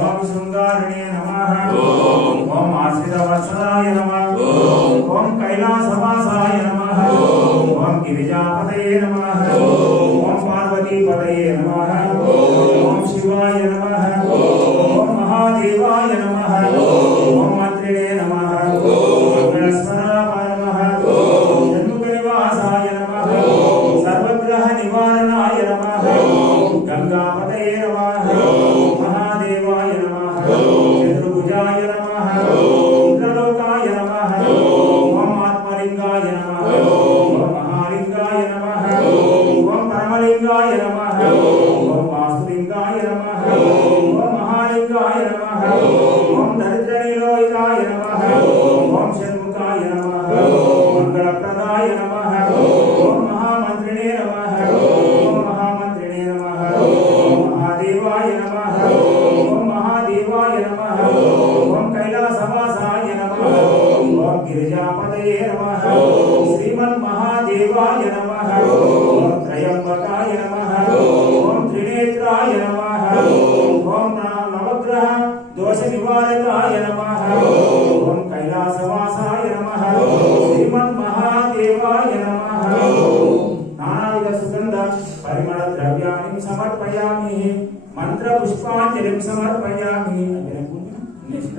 ఓం శృంగారిణే నమః ఓం ఆశ్రితవత్సలాయ నమః ఓం కైలాసవాసాయ నమః ఓం గిరిజాపతయే నమః ఓం పార్వతీపతయే నమః ఓం శివాయ నమః ఓం మహాదేవాయ నమః ఓం మంత్రిణే నమః మంగళస్వరాయ నమః జన్ముఖ నివాసాయ నమః సర్వగ్రహ నివారణాయ నమః గంగాపతయే నమః మహాదేవాయ నమః చతుర్భుజాయ నమః ఇంద్రలోకాయ నమః ఓం ఆత్మలింగాయ నమః ఓం మహాలింగాయ నమః ఓం పరమలింగాయ నమః ఓం వాసులింగాయ నమః ఓం మహాలింగాయ నమః ఓం దరిద్రనిలోహితాయ నమః ఓం షణ్ముఖాయ నమః మంగళప్రదాయ నమః ఓం మహామంత్రిణే నమః ఓం మహామంత్రిణే నమః ఓం మహాదేవాయ నమః ఓం మహాదేవాయ నమః ఓం కైలాసవాసాయ నమః ఓం గిరిజాపతయే నమః శ్రీమన్మహాదేవాయ నమః ఓం త్రయంబకాయ నమః ఓం త్రినేత్రాయ నమః ఓం నవగ్రహ దోష నివారకాయ నమః ఓం కైలాసవాసాయ నమః శ్రీమన్మహాదేవాయ నమః నానావిధ సుగంధ పరిమళ ద్రవ్యాన్ని సమర్పయామి మంత్ర పుష్పాంజలిం సమర్పయామి. నెక్స్ట్